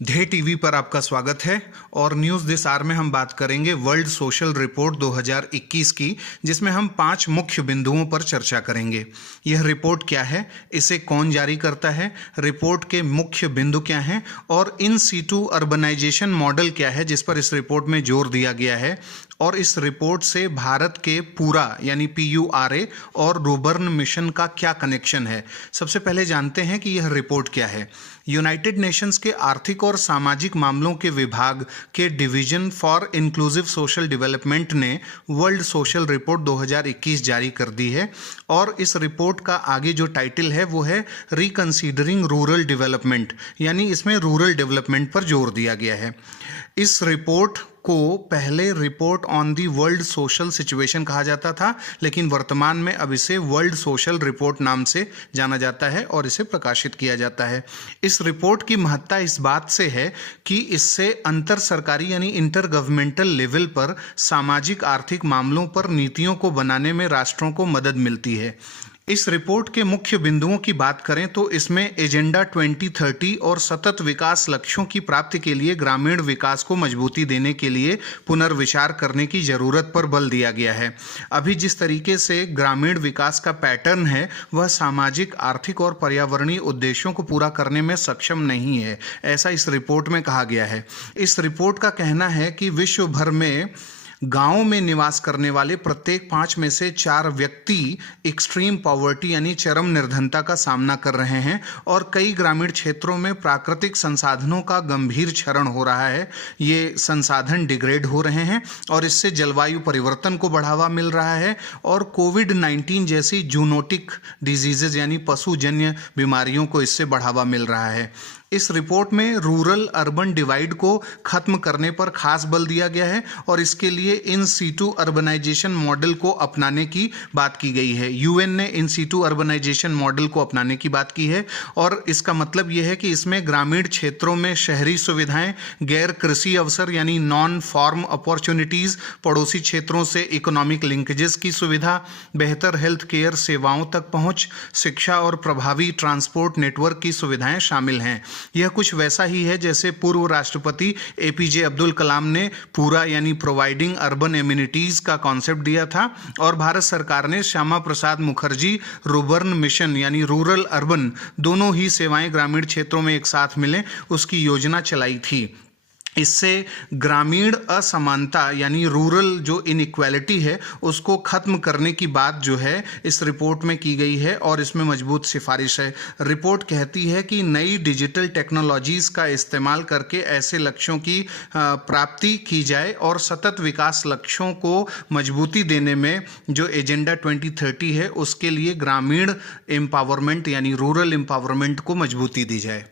ढे TV पर आपका स्वागत है और न्यूज़ दिस आवर में हम बात करेंगे वर्ल्ड सोशल रिपोर्ट 2021 की, जिसमें हम 5 मुख्य बिंदुओं पर चर्चा करेंगे। यह रिपोर्ट क्या है, इसे कौन जारी करता है, रिपोर्ट के मुख्य बिंदु क्या हैं और इन सीटू अर्बनाइजेशन मॉडल क्या है जिस पर इस रिपोर्ट में जोर दिया गया है, और इस रिपोर्ट से भारत के पूरा यानी PURA और रूबर्न मिशन का क्या कनेक्शन है। सबसे पहले जानते हैं कि यह रिपोर्ट क्या है। यूनाइटेड नेशंस के आर्थिक और सामाजिक मामलों के विभाग के division for inclusive social development ने वर्ल्ड सोशल रिपोर्ट 2021 जारी कर दी है और इस रिपोर्ट का आगे जो टाइटल है वो है रिकंसीडरिंग रूरल डेवलपमेंट, यानी इसमें रूरल डेवलपमेंट पर जोर दिया गया है। इस रिपोर्ट को पहले report on the world social situation कहा जाता था, लेकिन वर्तमान में अब इसे वर्ल्ड सोशल रिपोर्ट नाम से जाना जाता है और इसे प्रकाशित किया जाता है। इस रिपोर्ट की महत्ता इस बात से है कि इससे अंतर सरकारी यानी इंटर गवर्नमेंटल लेवल पर सामाजिक आर्थिक मामलों पर नीतियों को बनाने में राष्ट्रों को मदद मिलती है। इस रिपोर्ट के मुख्य बिंदुओं की बात करें तो इसमें एजेंडा 2030 और सतत विकास लक्ष्यों की प्राप्ति के लिए ग्रामीण विकास को मजबूती देने के लिए पुनर्विचार करने की जरूरत पर बल दिया गया है। अभी जिस तरीके से ग्रामीण विकास का पैटर्न है वह सामाजिक, आर्थिक और पर्यावरणीय उद्देश्यों को पूरा करने में सक्षम नहीं है, ऐसा इस रिपोर्ट में कहा गया है। इस रिपोर्ट का कहना है कि विश्व भर में गांवों में निवास करने वाले प्रत्येक 5 में से 4 व्यक्ति एक्सट्रीम पॉवर्टी यानी चरम निर्धनता का सामना कर रहे हैं और कई ग्रामीण क्षेत्रों में प्राकृतिक संसाधनों का गंभीर क्षरण हो रहा है। ये संसाधन डिग्रेड हो रहे हैं और इससे जलवायु परिवर्तन को बढ़ावा मिल रहा है और कोविड-19 जैसी जूनोटिक डिजीजेज यानी पशुजन्य बीमारियों को इससे बढ़ावा मिल रहा है। इस रिपोर्ट में रूरल अर्बन डिवाइड को खत्म करने पर खास बल दिया गया है और इसके लिए इन सीटू अर्बनाइजेशन मॉडल को अपनाने की बात की गई है। UN ने इन सीटू अर्बनाइजेशन मॉडल को अपनाने की बात की है और इसका मतलब यह है कि इसमें ग्रामीण क्षेत्रों में शहरी सुविधाएं, गैर कृषि अवसर यानी नॉन फॉर्म अपॉर्चुनिटीज़, पड़ोसी क्षेत्रों से इकोनॉमिक लिंकेजेस की सुविधा, बेहतर हेल्थ केयर सेवाओं तक पहुंच, शिक्षा और प्रभावी ट्रांसपोर्ट नेटवर्क की सुविधाएं शामिल हैं। यह कुछ वैसा ही है जैसे पूर्व राष्ट्रपति APJ अब्दुल कलाम ने पूरा यानी प्रोवाइडिंग अर्बन एमिनिटीज का कॉन्सेप्ट दिया था और भारत सरकार ने श्यामा प्रसाद मुखर्जी रूबर्न मिशन यानी रूरल अर्बन दोनों ही सेवाएं ग्रामीण क्षेत्रों में एक साथ मिलें उसकी योजना चलाई थी। इससे ग्रामीण असमानता यानी रूरल जो इनइक्वालिटी है उसको खत्म करने की बात जो है इस रिपोर्ट में की गई है और इसमें मजबूत सिफारिश है। रिपोर्ट कहती है कि नई डिजिटल टेक्नोलॉजीज़ का इस्तेमाल करके ऐसे लक्ष्यों की प्राप्ति की जाए और सतत विकास लक्ष्यों को मजबूती देने में जो एजेंडा 2030 है उसके लिए ग्रामीण एम्पावरमेंट यानी रूरल एम्पावरमेंट को मजबूती दी जाए।